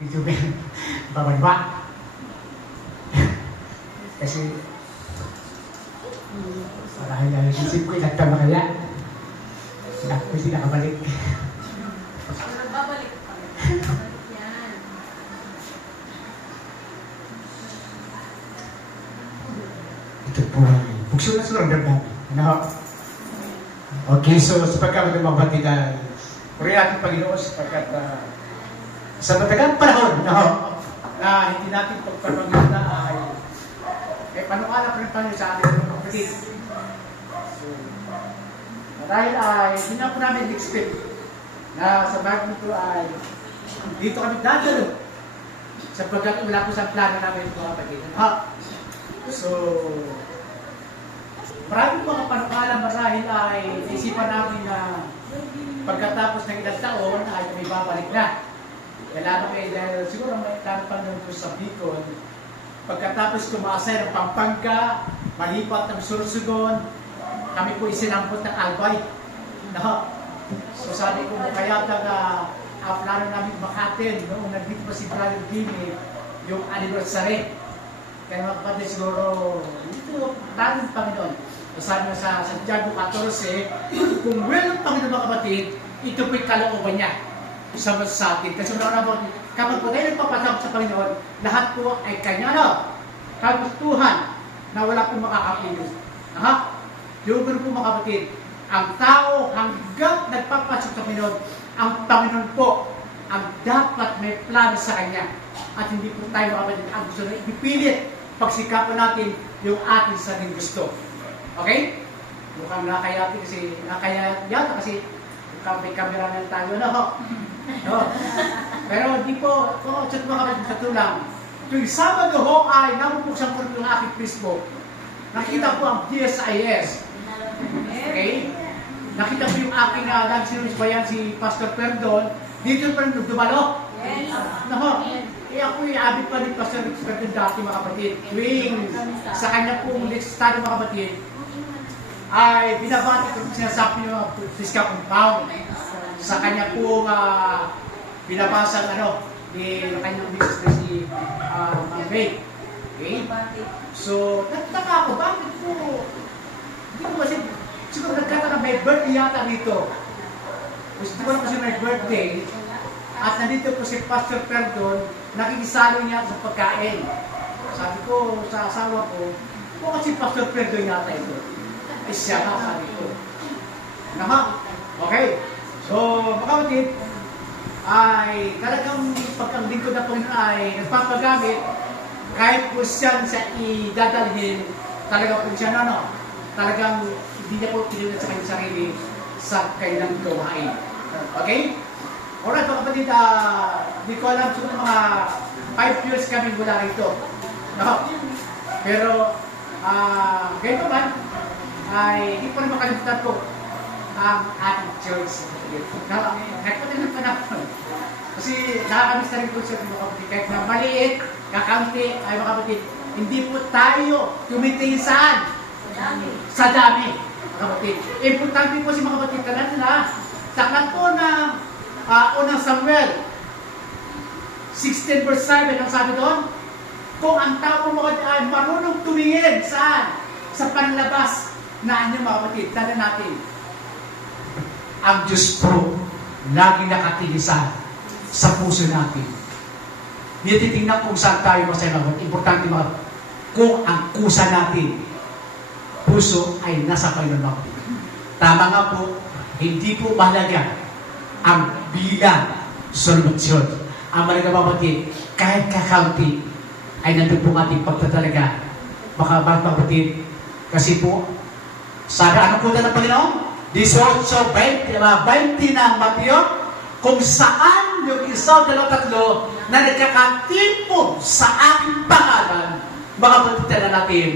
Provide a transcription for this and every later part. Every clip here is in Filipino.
Medyo bababa. Kasi marahil ang isip ko inagtama kaya. Hindi nakabalik. Pero babalik pa rin. Babalik yan. Ito po ay bukso na surrender natin. Ano? Okay, so sa pagkakas ng mga batidan, puri natin Panginoon sapagkat sa matagal panahon na hindi natin pagpapagod na ay panuala pa rin tayo sa ating mga kapatid. So, dahil ay hindi na po namin expect na sa bagong ito ay dito kami dadalo sapagkat wala po sa plano namin mga kapatid. So, maraming mga panukala marahil ay naisipan namin na pagkatapos ng ilang taon ay kami babalik na. Kailangan kayo dahil siguro may tanpan nung sa Bicol. Pagkatapos kumasay ng Pampanga, malipat ng Sursugon, kami po isinampot ng Albay. So sabi ko kaya plano namin Makaten noong nandito pa si Brother Jimmy yung anniversary. Kaya mga kapatid siguro, dito, tanging Panginoon. Sabi sa Santiago 14, kung will ng Panginoon mga kapatid, ito po'y kalooban niya sa atin. Kasi kapag po tayo nagpapasok sa Panginoon, lahat po ay kanya kagustuhan na wala pong makakapilos. Yung po mga kapatid, ang tao hanggang nagpapasok sa Panginoon, ang Panginoon po ang dapat may plano sa Kanya. At hindi po tayo mga kapatid ang gusto na ipipilit pagsikapan natin yung ating sariling gusto. Okay? Mukhang nakaya yata kasi may kamera na tayo, no? Pero hindi po, sa tulang. Tuwing Sabado ho ay namupuksan ko yung aking Facebook. Nakita po ang DSIS. Okay? Nakita po yung aking nag-series ba yan si Pastor Perdon. Dito pa rin dumalo. Yes. Ako'y abit pa rin Pastor Perdon dati mga kapatid. Tuwing sa kanya pong next study mga kapatid, ay binabati ko sinasabi niyo ang Fiska Compound. Sa kanya pong binabasa ni kanyang business na si Ma'am May. Okay? So, nagtaka ako, bakit po, hindi ko kasi, siguro nagkata may birthday yata dito. Kasi di ko na kasi may birthday, at nandito po si Pastor Perdon, nakikisalo niya sa pagkain. Sabi ko sa asawa ko, kasi Pastor Perdon yata ito. Ay siya nga, sabi ko. Okay. So, mga kapatid, ay talagang pagkalingkod na Panginoon ay nagpapagamit kahit po siya idadalhin talaga po siya talagang hindi niya po pinilit sa kanyang sarili sa kailang gawain. Okay? Alright mga kapatid, hindi ko alam siguro mga 5 years kami mula rito. Pero ganito man ay hindi pa rin makalimutan ko ang ating church. Kahit pa din ng panahon. Kasi nakakamiss na rin po siya mga kapatid. Kahit na maliit, kakaunti, ay mga kapatid, hindi po tayo tumitingin saan? Sa dami. Mga kapatid. Importante po si mga kapatid ka na sa kanto ng unang Samuel 16 verse 7 ang sabi doon, kung ang tao mga kapatid ay marunong tumingin saan? Sa panlabas na inyo mga kapatid. Tanda natin, ang Diyos po lagi nakatingin sa puso natin. Hindi titingnan kung saan tayo masaya. Importante mga kung ang kusa natin, puso ay nasa Panginoon. Tama nga po, hindi po mahalaga ang bilang solution. Ang mahalaga mga kapatid, kahit kakaunti, ay nandun po ating pagtatalaga. Baka mga kapatid, kasi po, sabi, ano po na ng Panginoon? 18:20 ng Mateo, kung saan yung isa, dalawa, tatlo na nagkakatipon sa aking pangalan, mga kapatid na natin,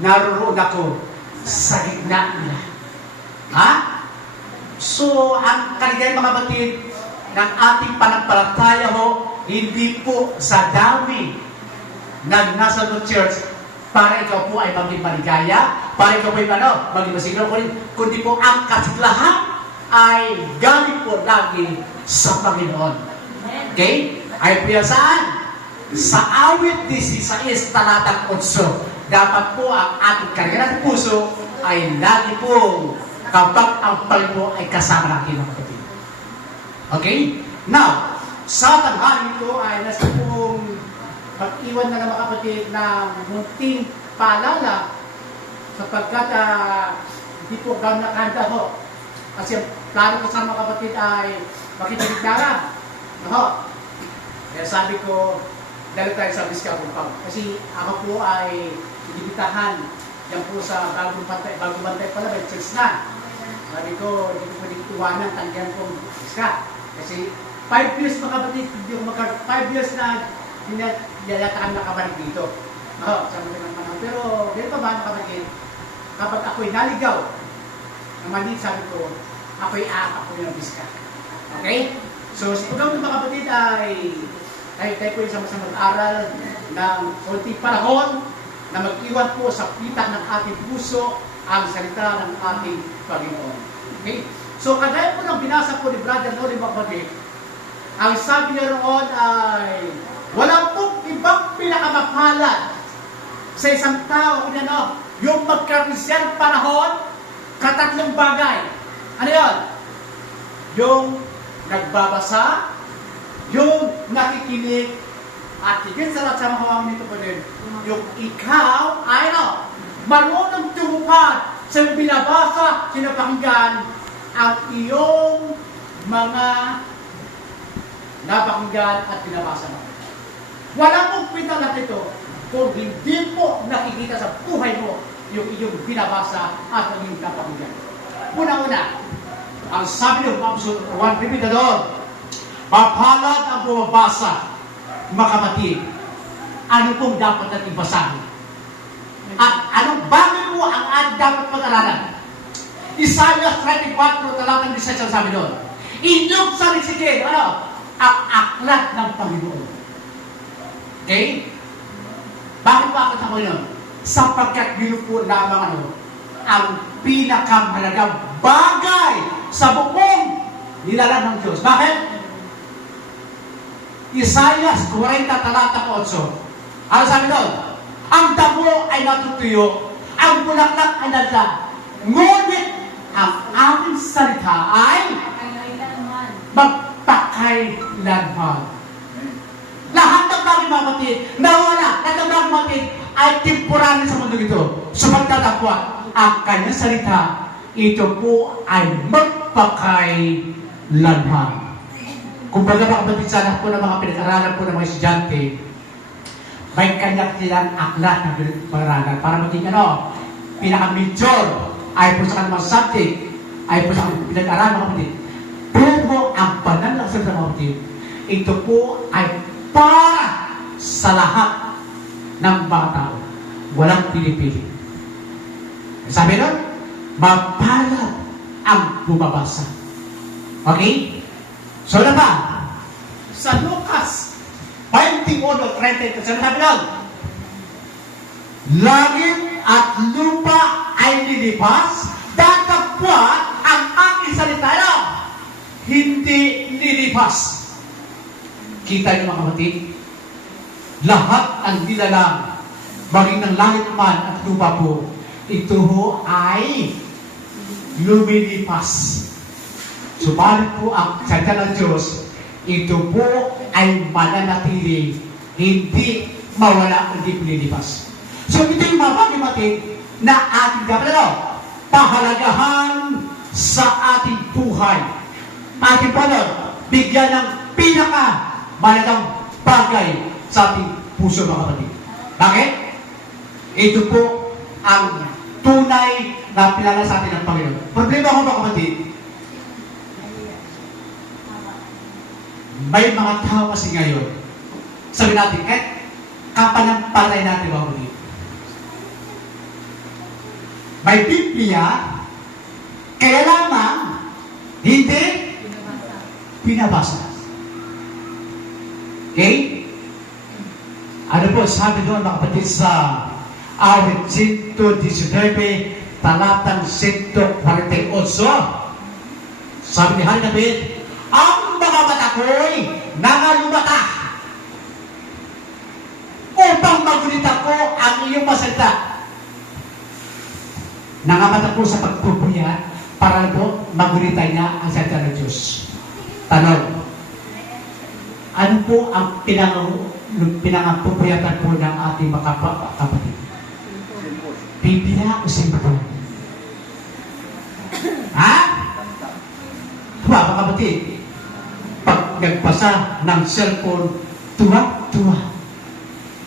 naroon ako sa gitna nila. So, ang kaligay mga kapatid ng ating panampalataya hindi po sa dami ng nasa church para ikaw po ay maging maligaya, para ikaw po ay maging masigla, kundi po ang kasiglahan ay galing po lagi sa Panginoon. Okay? ay po saan? Sa awit 16, talatang 8. Dapat po ang ating kanilang puso ay lagi pong kapag ang Panginoon ay kasama natin mga kapatid. Okay? Now, sa tanghali ito ay nasa pong pag-iwan na ng mga kapatid ng munting paalala sapagkat hindi po gano'n nakahanda ho. Kasi ang plano ko sa mga kapatid ay makikinig-daran. Kaya sabi ko, dahil tayo sa Biskapong. Kasi ako po ay inibitahan yan po sa bagong bantay pala, may church na. Sabi ko, hindi ko pwede iwanan, tanggihan ko Biska. Kasi 5 years mga kapatid, hindi ko 5 years na niyayatakan na kabalik dito. Sabi ko naman, pero ganito ba mga kapatid, kapag ako'y naligaw, naman din sabi ko, ako'y aak ako ng Biska. Okay? So, sa pagkakot mga kapatid ay tayo po sama-sama mag-aral ng konting panahon na mag-iwan po sa pita ng ating puso ang salita ng ating Panginoon. Okay? So, kagaya po ng binasa po ni Brother Noli Macbeth, ang sabi niya roon ay walang pong ibang pinakamapalad sa isang tao, yung magkarisyan panahon, katatlong bagay. Ano yun? Yung nagbabasa, yung nakikinig, at higit sa lahat sa mga hawang nito po din, yung ikaw ay marunong tumupad sa binabasa, sinapakinggan ang iyong mga napakinggan at binabasa mo. Wala pong pinta na ito kung hindi po nakikita sa buhay mo yung iyong binabasa at ang iyong napakinggan. Una-una, ang sabi ng Psalm 1:3 doon, mapalad ang bumabasa, mga kapatid. Ano pong dapat natin basahin? At anong bagay mo ang ating dapat pag-aralan? Isaiah 34, talatang 16 sabi doon, inyong salisigin, ang aklat ng Panginoon. Okay? Bakit ba aklat ng Panginoon? Sapagkat yun po lamang ang pinakamahalagang bagay sa buong nilalang ng Diyos. Bakit? Isaiah 40, talata 8. Ano sabi doon? Ang damo ay natutuyo, ang bulaklak ay nadla, ngunit ang aming salita ay magpakailanman. Lahat ng bagay mga kapatid, nawala, lahat ng bagay mga kapatid ay temporary sa mundo ito. Sapagkat ang kanyang salita, ito po ay magpakailanman. Kung baga mga kapatid, sana po ng mga pinag-aralan po ng mga estudyante, may kanya silang aklat na pag-aralan para maging pinaka-major ay po sa kanyang subject, ay po sa kanyang pinag-aralan mga kapatid. Pero ang banal na salita mga kapatid, ito po ay para sa lahat ng mga tao. Walang pinipili. Sabi nun, mapalad ang bumabasa. Okay? So na ba? Sa Lucas 21:30, sabi nun, langit at lupa ay lilipas, datapwat ang aking salita hindi lilipas. Kita niyo mga kapatid, lahat ang nilalang, maging ng langit man at lupa po, ito ho ay lumilipas. Subalit po ang salita ng Diyos, ito po ay mananatili, hindi mawala, hindi lilipas. So ito yung mga bagay na ating dapat pahalagahan sa ating buhay. Ating bigyan ng pinaka-malagang bagay sa ating puso mga kapatid. Bakit? Ito po ang tunay na pinala sa atin ng Panginoon. Problema ko mga kapatid, may mga tao kasi ngayon, sabi natin, kapanampalatay natin mga kapatid. May Biblia, kaya lamang, hindi pinabasa. Okay? Ano po, sabi doon mga kapatid sa awit 119, talatang 148. Sabi ni Hari David, ang mga mata ko'y nangalumata ang iyong masalita. Nangamata po sa pagpupuyat para po magunitay niya ang salita ng Diyos. Tanong, ano po ang pinangapupuyatan po ng ating mga kapatid? Biblia o cellphone? Ha? Mga kapatid, pag nagpasa ng cellphone, tuwa-tuwa.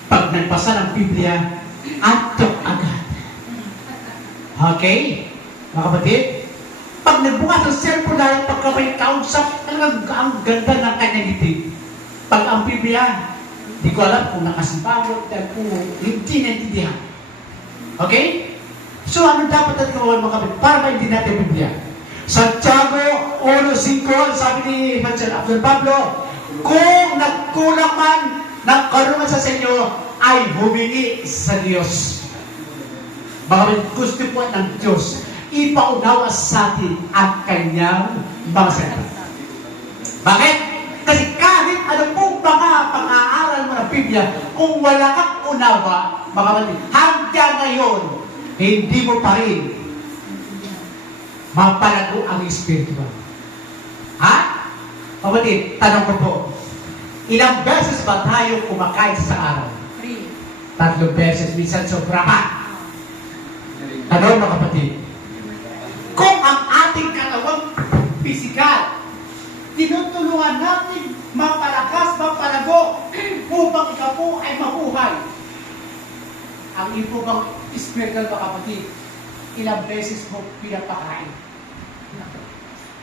Pag nagpasa ng Biblia, antok agad. Okay? Mga kapatid, pag nagbukas ng cellphone dahil pagka may kausap, talagang ang ganda ng kanyang ngiti. Pag ang Biblia, di ko alam kung nakasimpagod dahil kung hindi naintindihan. Okay? So, ano dapat natin gawin mga kapatid para maintindihan natin ang Biblia? Santiago 1:5, sabi ni San Apostol Pablo, kung nagkulang man ng karunungan sa inyo, ay humingi sa Diyos. Mga kapatid, gusto po ng Diyos ipaunawa sa atin ang kanyang mga salita. Bakit? Kasi kahit ano pong mga pang-aaral mo ng Biblia, kung wala kang unawa, mga kapatid, hanggang ngayon, hindi mo pa rin mapalago ang spiritual. Ha? Kapatid, tanong ko po, ilang beses ba tayo kumakain sa araw? 3 beses, minsan sobra pa. Tanong mga kapatid, kung ang ating katawang pisikal, tinutulungan natin mapalakas, mapalago, upang ikaw po ay mabuhay. Ang ipo bang spiritual mga kapatid, ilang beses mo pinapakain?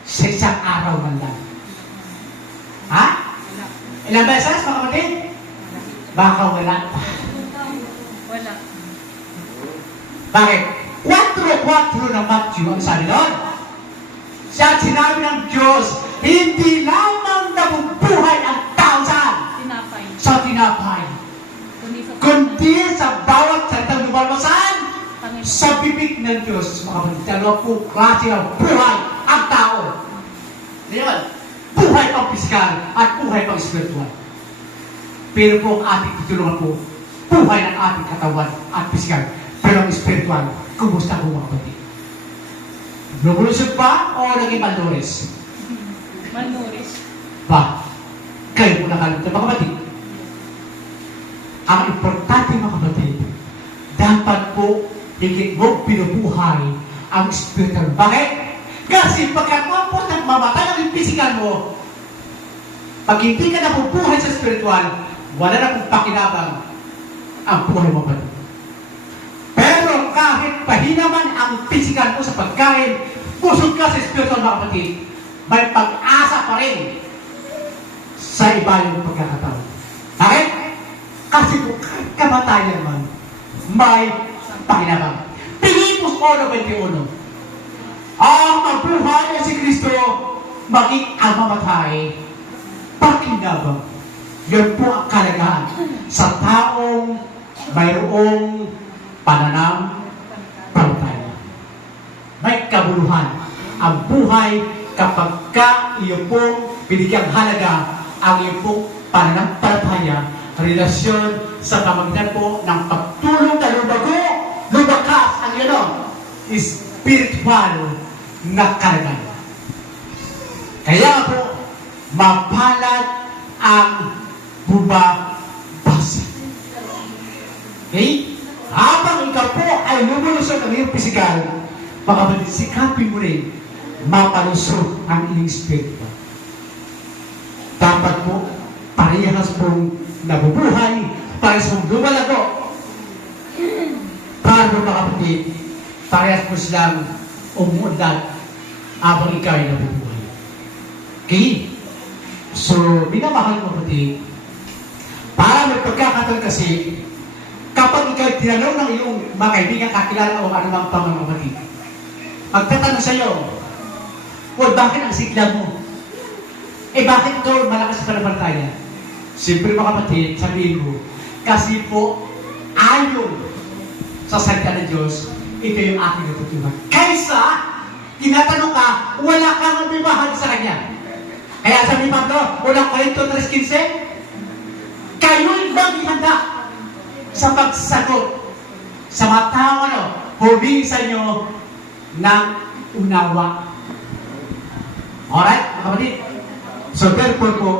Sa isang araw man lang. Ha? Ilang beses mga kapatid? Baka wala pa. Wala. Bakit? 4:4 ng Matthew ang sabi doon. Siya sinabi ng Diyos, hindi lamang nabubuhay ang tao saan? Tinapay. Sa tinapay. Kundi sa bawat salitang lumalabas saan? Panginoon. Sa bibig ng Diyos. Mga kapatid, dalawa po klase ng buhay ang tao. Ngayon, buhay pang pisikal at buhay pang spiritual. Pero po ang ating tutulungan po, buhay ng ating katawan at pisikal. Pero ang spiritual, kumusta po mga kapatid? Lumulusog pa o naging malnourished? Malnourished. Ba? Kayo po nakalimutan mga kapatid. Ang importante mga kapatid, dapat po higit mo binubuhay ang spiritual. Bakit? Kasi pagkat mo po nagmamatay ang pisikal mo, pag hindi ka nabubuhay sa spiritual, wala na pong pakinabang ang buhay mo kapatid. Pero kahit pahinaman ang pisikal mo sa pagkain, busog ka sa spiritual mga kapatid, may pag-asa pa rin sa iba yung pagkakataon. Bakit? Kasi kung kamatayan man, may pakinabang. Pilipos 1:21. Ang mabuhay ay si Kristo, maging ang mamatay, pakinabang. Yan po ang kalagahan sa taong mayroong pananampalataya. May kabuluhan ang buhay kapag ka iyo pong binigyang halaga ang iyo pong pananampalataya, relasyon sa pamagitan po ng pagtulong na lumakas ang yun, spiritual na kalagayan. Kaya po, mapalad ang bumabasa. Okay? Habang ikaw po ay lumulusog ang iyong pisikal, makapatid, sikapin mo rin mapalusog ang iyong spiritual. Dapat po, parehas pong nabubuhay, parehas pong lumalago. Para po makapatid, parehas po silang umuunlad habang ikaw ay nabubuhay. Okay? So, minamahal mo kapatid, para may pagkakataon kasi, kapag ikaw tinanong ng iyong mga kaibigan, kakilala o anumang pamangkapatid, magtatanong sa iyo, bakit ang sigla mo? Bakit ito malakas sa panampalataya? Siyempre mga kapatid, sabihin mo, kasi po, ayon sa salita ng Diyos, ito yung aking natutunan. Kaysa, tinatanong ka, wala kang mabibahag sa Kanya. Kaya sabi ni Pablo, unang Korinto 3:15, kayo'y maghihanda sa pagsagot sa mga tao, humingi sa inyo ng unawa. Alright, mga kapatid? So therefore po,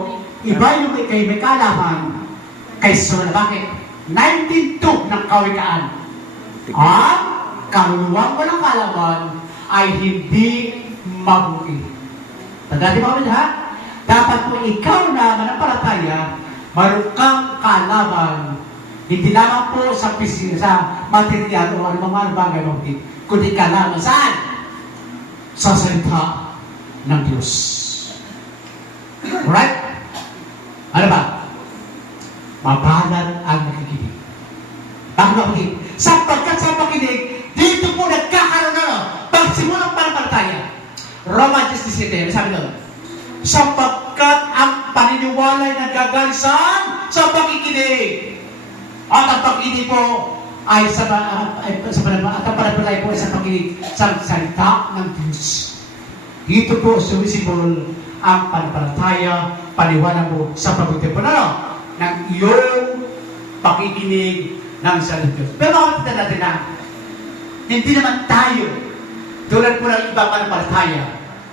iba yung kay may kalaman kaysa na bakit? 19.2 ng kawikaan. Ang kaluluwang walang kalaman ay hindi mabuti. Tandaan mo kami ha? Dapat po ikaw na manampalataya, mayroon kang kalaman, hindi lamang po sa material o anumang bagay mabuti, kundi kalaman saan? Sa salita ng Diyos. Alright? Ano ba? Mabagal ang nakikinig. Bakit makikinig? Sapagkat sa pakinig, dito po nagkakaroon pagsimulang panampalataya. Romans 17, sabi doon, sapagkat ang paniniwala ay nagagaling sa pakikinig. At ang pakikinig po ay sa panampalataya po ay sa pakikinig sa salita ng Diyos. Dito po sumisibol ang panampalataya, paniwala mo sa pabuti po ng iyong pakikinig ng salita ng Diyos. Pero makapagpunta natin na hindi naman tayo tulad po ng ibang panampalataya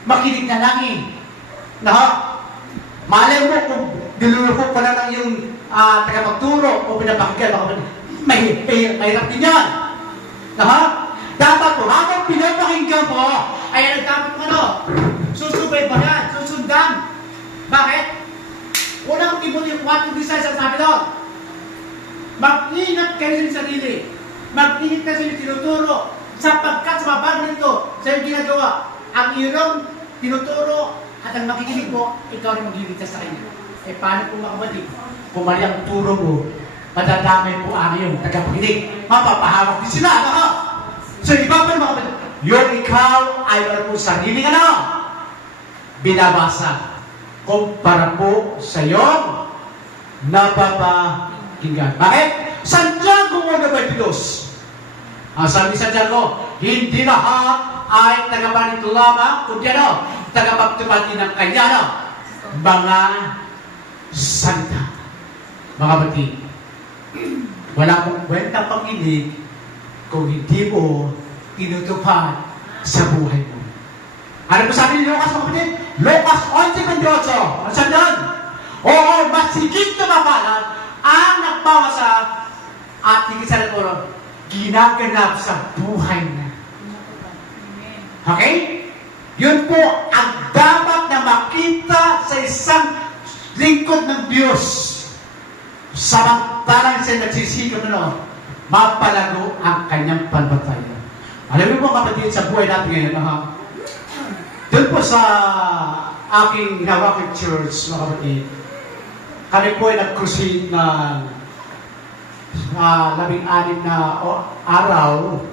makinig na langin. Malay mo kung niluloko ko na ng iyong tagapagturo o pinapakinggan, mahirap din yan. Dapat po, habang pinapakinggan mo, ay dapat susubay ba yan? Susundan. Bakit? Unang Timothy 1:26 ang sabi doon, mag-ingat kayo sa sarili. Mag-ingat kayo sa tinuturo. Sapagkat sa babago nito, sa iyong ginagawa, ang iyong tinuturo at ang makikinig mo, ikaw rin magliligtas sa kanya. Paano po mga kapatid? Kung mali ang turo mo, madadamay po ang iyong tagapakinig. Mapapahawak din sila. So, iba pa mga kapatid, yung ikaw ay wala po sariling binabasa kumpara po sa iyong napapakinggan. Bakit? Santiago 1:22. Ang sabi sa Santiago, hindi lahat ay tagapanito lamang, kundi tagapagtupad ng kanya mga salita. Mga kapatid, wala mong kwentang pakinig kung hindi mo tinutupad sa buhay mo. Ano po sabi ni Lucas, mga kapatid? Lucas 11:28. Ano sabi doon? Oo, mas higit na mapalan ang nagpawasag at higit sa nagpuro, ginaganap sa buhay na. Okay? Yun po ang dapat na makita sa isang lingkod ng Diyos. Samantalang siya nagsisikap mapalago ang kanyang panbataya. Alam mo po kapatid, sa buhay natin ngayon, doon po sa aking hinawakang church, mga kapatid, kami po ay nag-crusade ng 16 na araw.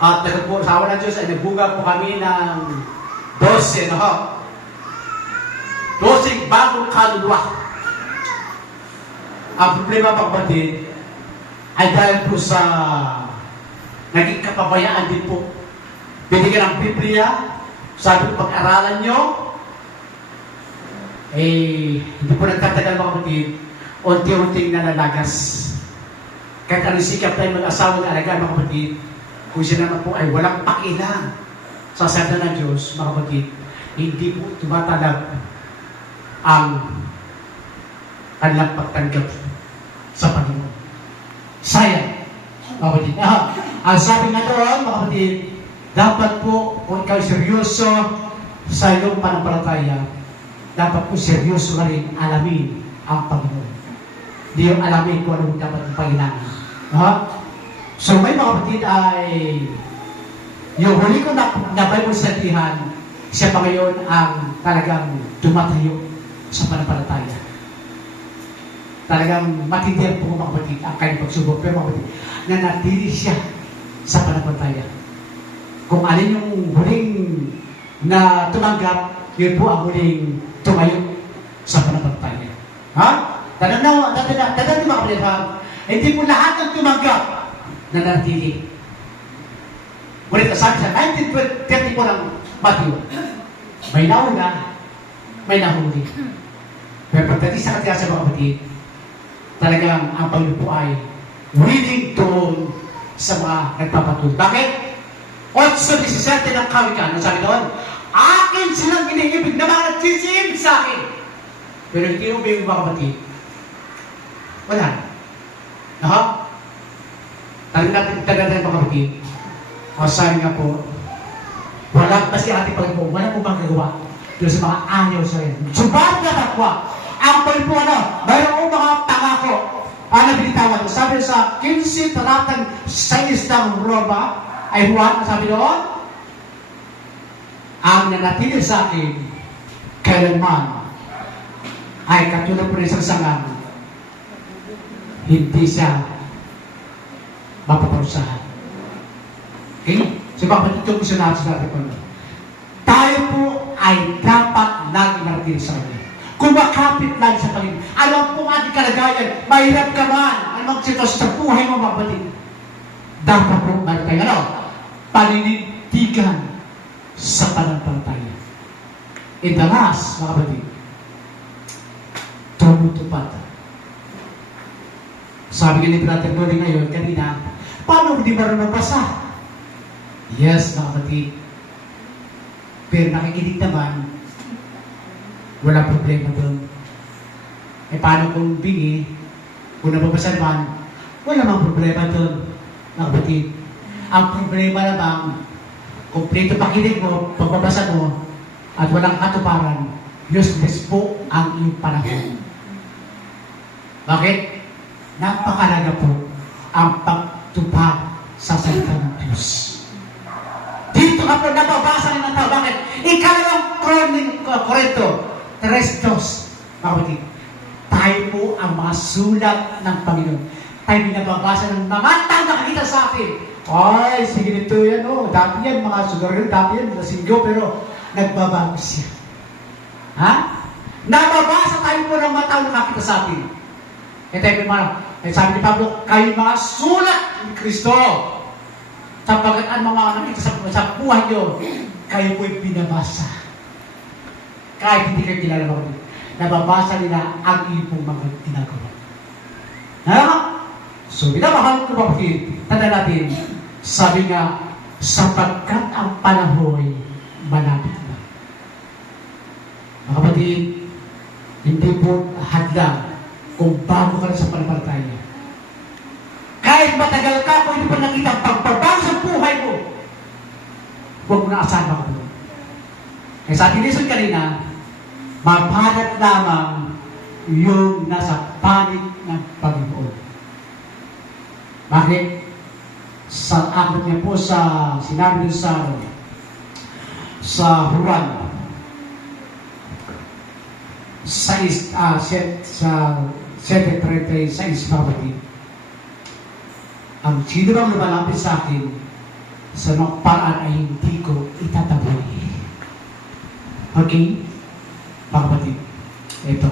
At po, sa awa ng Diyos ay nagbunga po kami ng 12 bagong kaluluwa. Ang problema pa kapatid ay dahil po sa naging kapabayaan din po. Binigyan ng Biblia, sabi ko pag-aralan nyo, hindi po nagtatagal mga kapatid, unti-unting nanalagas. Kahit anong sikap tayo mag-asawa ng alagaan mga kapatid, kung siya naman po ay walang pakialam sa salita ng Diyos, mga kapatid, hindi po tumatalab ang kanilang pagtanggap sa Panginoon. Sayang, mga kapatid. Ang sabi nga doon, mga kapatid, dapat po, kung ikaw seryoso sa iyong panampalataya, dapat po seryoso ka rin alamin ang Panginoon. Hindi yung alamin kung ano dapat ang Panginoon. So may mga kapatid ay yung huli ko na Bible studyhan, siya pa ngayon ang talagang tumatayo sa panampalataya. Talagang matindihan po mga kapatid ang kanyang pagsubok. Pero mga kapatid, nanatili siya sa panampalataya. Kung alin yung huling na tumanggap, yun po ang huling tumayo sa panampalataya. Tanong mga kapatid, hindi po lahat ng tumanggap na nanatili. Ngunit sabi sa 19:30 po ng Matthew, may nauna, may nahuli. Pero pagdating sa katiyasan mga kapatid, talagang ang Panginoon po ay willing doon sa mga nagpapatuloy. Bakit? 8:17 ng Kawikaan, ang sabi doon, akin silang iniibig na mga nagsisiim sa akin. Pero hindi mo ba yung mga kapatid? Wala. Aha? Tagal natin mga kapatid. O sabi nga po, wala pa si ating Panginoon, wala po bang gagawa doon sa mga ayaw sa iyo. Subalit na takwa, ang Panginoon ano, mayroong mga pangako na binitawan. Sabi sa 15 talatang 6 ng Roma, ay Juan, sabi doon, ang nanatili sa akin, kailanman, ay katulad po rin sa sangang, hindi siya mapaparusahan. Okay? So bakit ito po sinabi sa ating Panginoon? Tayo po ay dapat lagi manatili sa Kanya. Kumakapit lang sa Panginoon. Alam po ang ating kalagayan, mahirap ka man, anong sitwasyon sa buhay mo, mga kapatid. Dapat po meron tayo, ano? Paninindigan sa pananampalataya. In the last, mga kapatid, tumutupad. Sabi nga ni Brother Noli ngayon, kanina, paano hindi marunong basa? Yes, mga kapatid. Pero nakikinig naman, walang problema doon. E paano kung bingi, kung nababasa naman, wala mang problema doon, mga kapatid. Ang problema naman, kumpleto pakinig mo, pagbabasa mo, at walang katuparan, useless po ang iyong panahon. Bakit? Napakalaga po ang pagtupad sa salita ng Diyos. Dito ka po nababasa ng tao. Bakit? Ikalawang Korinto 3:2. Bakit? Tayo po ang mga sulat ng Panginoon. Tayo binababasa ng mga tao nakakita sa atin. Ay, sige nito yan, oh. Dati yan, mga sugar yun, dati yan, nasinggo, pero nagbabago siya. Ha? Nababasa tayo po ng mga tao nakakita sa atin. Kaya tayo mga, sabi ni Pablo, kayo mga sulat ni Kristo. Sapagkat ang mga nakita sa buhay nyo, kayo po'y binabasa. Kahit hindi kayo kilala mga nababasa nila ang iyong pong mga ginagawa. Ha? So, binabahal ko bakit? Tanda natin, sabi nga, sapagkat ang panahon malapit na. Mga kapatid, hindi po hadlang kung bago ka na sa pananampalataya. Kahit matagal ka, kung hindi pa nakita ang pagbabago sa buhay mo, huwag mo na asahan mga kapatid. Kaya sa ating lesson kanina, mapalat lamang yung nasa panig ng Panginoon. Bakit? Sa akot niya po sa sinabi nun sa Juan 7:36 kapatid. Ang sino bang lumalapit sa akin sa mga paraan ay hindi ko itataboy. Okay? Mga kapatid, ito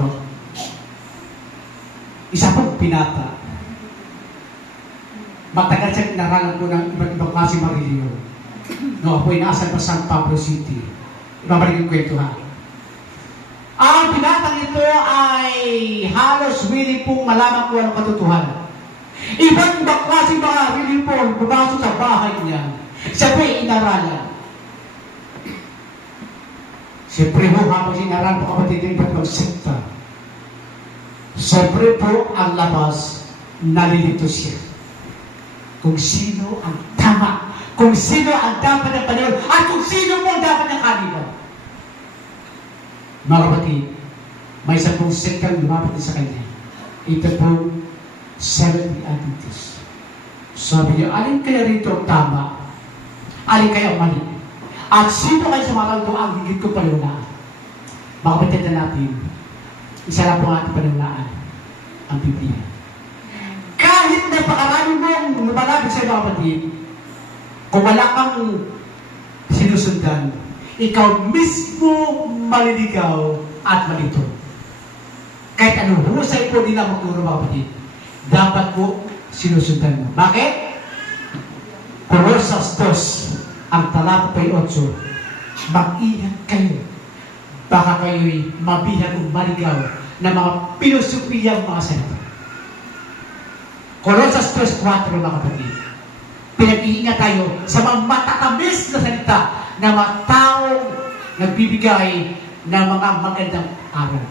isa pong pinata. Matagal siya naralan ko ng iba't ibang klase ng reliyon. No, ako'y nasa pa San Pablo City. Ibabalik yung kwento ha. Ang pinatang ito ay halos willing pong malaman ko anong katotohanan. Ibang klase mga reliyon po bumasok sa bahay niya. Siya po'y inaralan. Siyempre po, habang sinaralan po kapatid yung iba't ibang sekta. Siyempre po, ang labas, nalilito siya. Kung sino ang tama, kung sino ang dapat ng panahon, at kung sino po ang dapat ng kaliban. Mga kapatid, may isang pong sektang lumapit sa kanya. Ito po, Seventh-day Adventist. Sabi niya, alin kaya rito ang tama? Alin kaya ang mali? At sino kayo sa mga tao ang higit ko paniwalaan? Mga kapatid na natin, isa lang po ang ating paniwalaan, ang Biblia. Kahit napakarami mong lumalapit sa mga kapatid, kung wala kang sinusundan, ikaw mismo maliligaw at malito. Kahit anong husay po nila magturo mga kapatid, dapat po sinusundan mo. Bakit? Kolosas 2, ang talata 8, mag-ingat kayo. Baka kayo'y mabihag o maligaw na mga pinusupiyang mga salita. Colossus 3:4 mga kapatid. Pinag-iingat tayo sa mga matatamis na salita na mga taong nagbibigay ng mga magandang aral.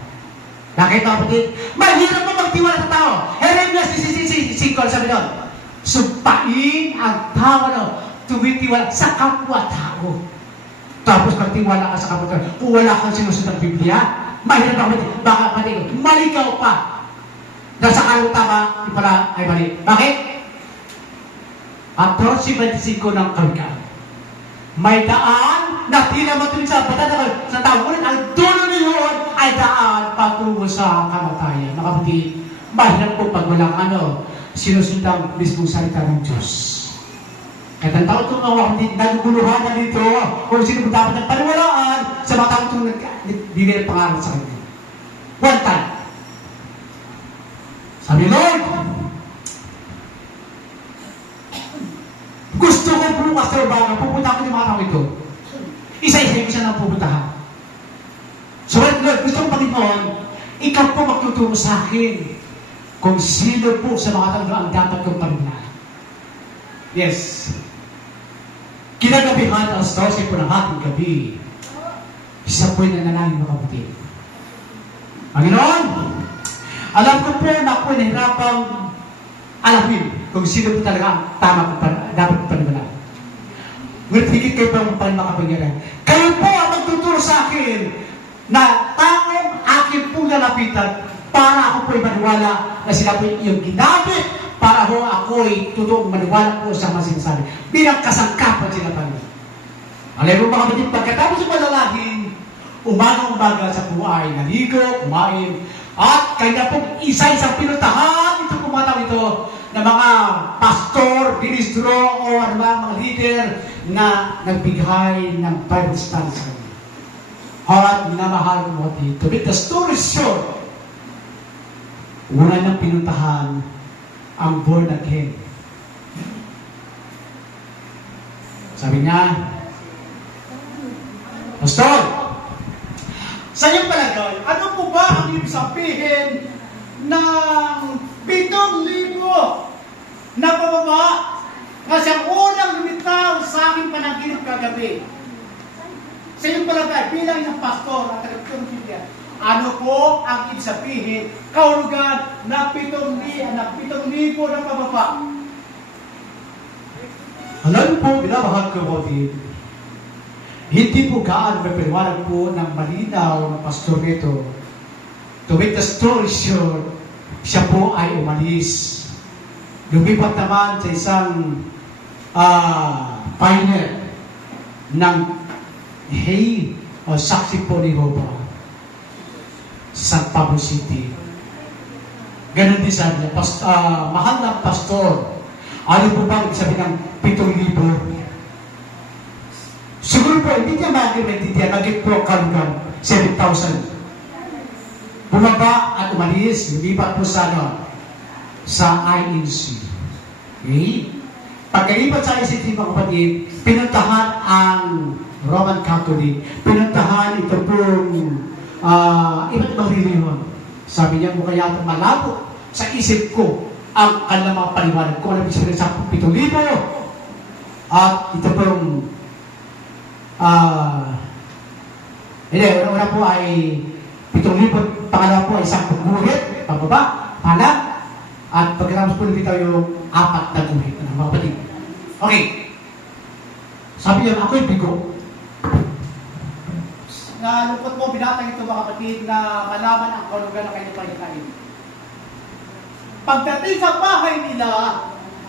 Bakit mga kapatid? Mahirap mo magtiwala sa tao. Jeremias 5 sabi doon, sumpain ang tao tumitiwala sa kapwa-tao. Tapos magtiwala ka sa kapwa-tao. Kung wala kang sinusunod ng Biblia, mahirap mga kapatid. Baka kapatid, maligaw pa. Nasa kalong tama, di pala ay mali. Bakit? 14:25 ng Kawikaan. May daan na tila matuloy sa batas sa tao. Ngunit ang dulo niyon ay daan patungo sa kamatayan. Mga kapatid, mahirap po pag walang sinusundang mismong salita ng Diyos. Kahit ang tao itong mga kapatid, naguguluhan na dito kung sino po dapat ng paniwalaan sa mga tao itong nagbibigay ng pangalan sa kanya. One time. Sabi, Lord, gusto ko bukas sa umaga, pupunta ko yung mga tao ito. Isa-isa ko siya nang pupuntahan. So, Lord, gusto ko Panginoon, ikaw po magtuturo sa akin kung sino po sa mga tao ang dapat kong paniwalaan. Yes. Kinagabihan alas 12 po ng ating gabi. Isa po yung nanalangin mga kapatid. Panginoon, alam ko po na ako nahirapang alamin kung sino po talaga ang tama ko dapat ko paniwalaan. Ngunit higit kayo pa mga makapangyarihan. Kayo po ang magtuturo sa akin na taong akin po lalapitan para ako po'y maniwala na sila po yung ginamit para ho ako'y totoong maniwala po sa mga sinasabi. Bilang kasangkapan sila pa rin. Alam mo mga kapatid, pagkatapos yung malalahing, umaga-umaga sa buhay, naligo, kumain, at kaya pong isa-isang pinuntahan ito pumatang ito na mga pastor, ministro, o mga leader na nagbigay ng Bible study sa kanya. At minamahal mo dito. To make the story short, una nang pinuntahan ang born again. Sabi niya, Pastor, sa iyong palagay, ano po ba ang ibig sabihin ng 7,000 na pababa na siyang unang lumitaw sa aking panaginip kagabi? Sa iyong palagay, bilang isang pastor at tagapagtulong Biblia, ano po ang ibig sabihin, kahulugan na 7,000 na pababa? Alam po, binabahag ko kapatid, hindi po gaano mapiliwanag po ng malinaw ng pastor nito. To make the story short, siya po ay umalis. Lumipat naman sa isang pioneer ng saksi po ni Jehovah sa San Pablo City. Ganon din sabi niya, mahal na pastor, ano po ba sabi ng 7,000? Siguro po, hindi niya mag-meditian, naging po kalugan, 7,000. Bumaba at umalis, lumipat po sa INC. Okay? Pagkalipat sa INC, mga kapatid, pinuntahan ang Roman Catholic, pinuntahan ito pong iba't ibang reliyon. Sabi niya, kung kaya malabo sa isip ko ang kanilang mga paliwanag ko, alam niyo sa 7,000. At ito pong una po ay 7,000, pangalawa po ay 10 guhit, pababa, palak, at pagkatapos po lumitaw yung 4 na guhit, mga kapatid. Okay. Sabi niya, ako'y bigo. Nalungkot mo, binatang ito mga kapatid na malaman ang kahulugan ng kanyang pangyayari. Pagdating sa bahay nila,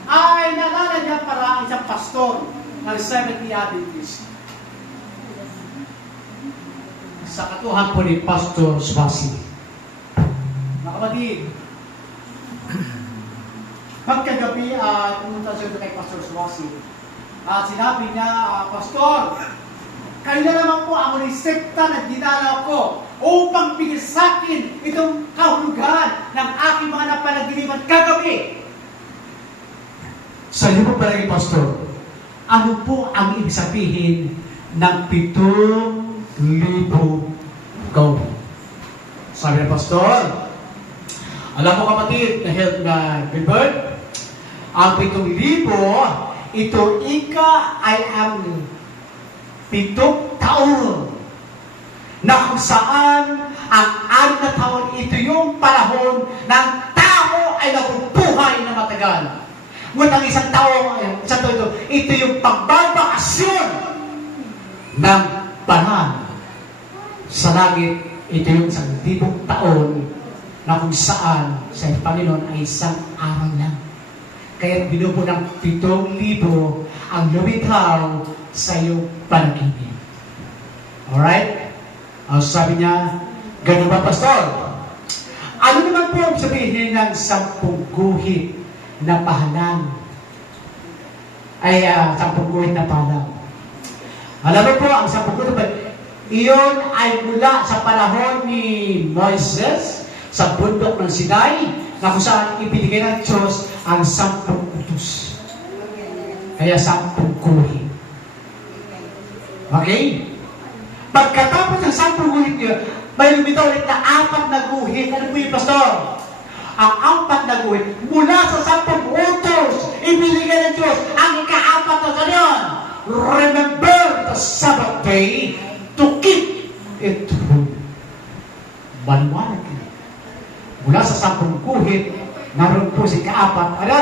ay nalala niya para isang pastor ng Seventh-day Adventist. Sa katuhan po ni Pastor Swasi. Mga kapatid, pagkagabi pumunta siya kay Pastor Swasi at sinabi niya, Pastor, kayo na naman po ang resepta na dinalaw ko upang bigyan sa akin itong kahulugan ng aking mga napanaginipan kagabi. Sa iyo po palagi, Pastor, ano po ang ibig sabihin ng 7,000 gawin? Sabi ng pastor, alam mo kapatid, na Gilbert, Ang 7,000, ito ay ang 7 taon na kung saan ang 6 na taon, ito yung panahon ng tao ay nabubuhay na matagal. Ngunit ang isang taon ito yung pagbabakasyon ng banal sa langit. Ito yung 1,000 taon na kung saan sa Panginoon ay isang araw lang. Kaya binubo ng 7,000 ang lumitaw sa iyong panaginip. Alright? Ang sabi niya, ganun ba, Pastor? Ano naman po ang sabihin ng 10 guhit na pahalang? 10 guhit na pahalang. Alam mo po, ang 10 guhit na pahalang, iyon ay mula sa panahon ni Moises sa bundok ng Sinai, na kung saan ibinigay ng Diyos ang 10 utos. Kaya 10 guhit. Okay? Pagkatapos ng 10 guhit niyo, may lumitaw ulit na 4 na guhit. Ano po yung Pastor? Ang 4 na guhit, mula sa 10 utos, ibinigay ng Diyos ang ika-4 na ganyan. Remember the Sabbath day to keep it holy. Maliwanag. Mula sa 10 guhit, naroon po si ika-4. Ano?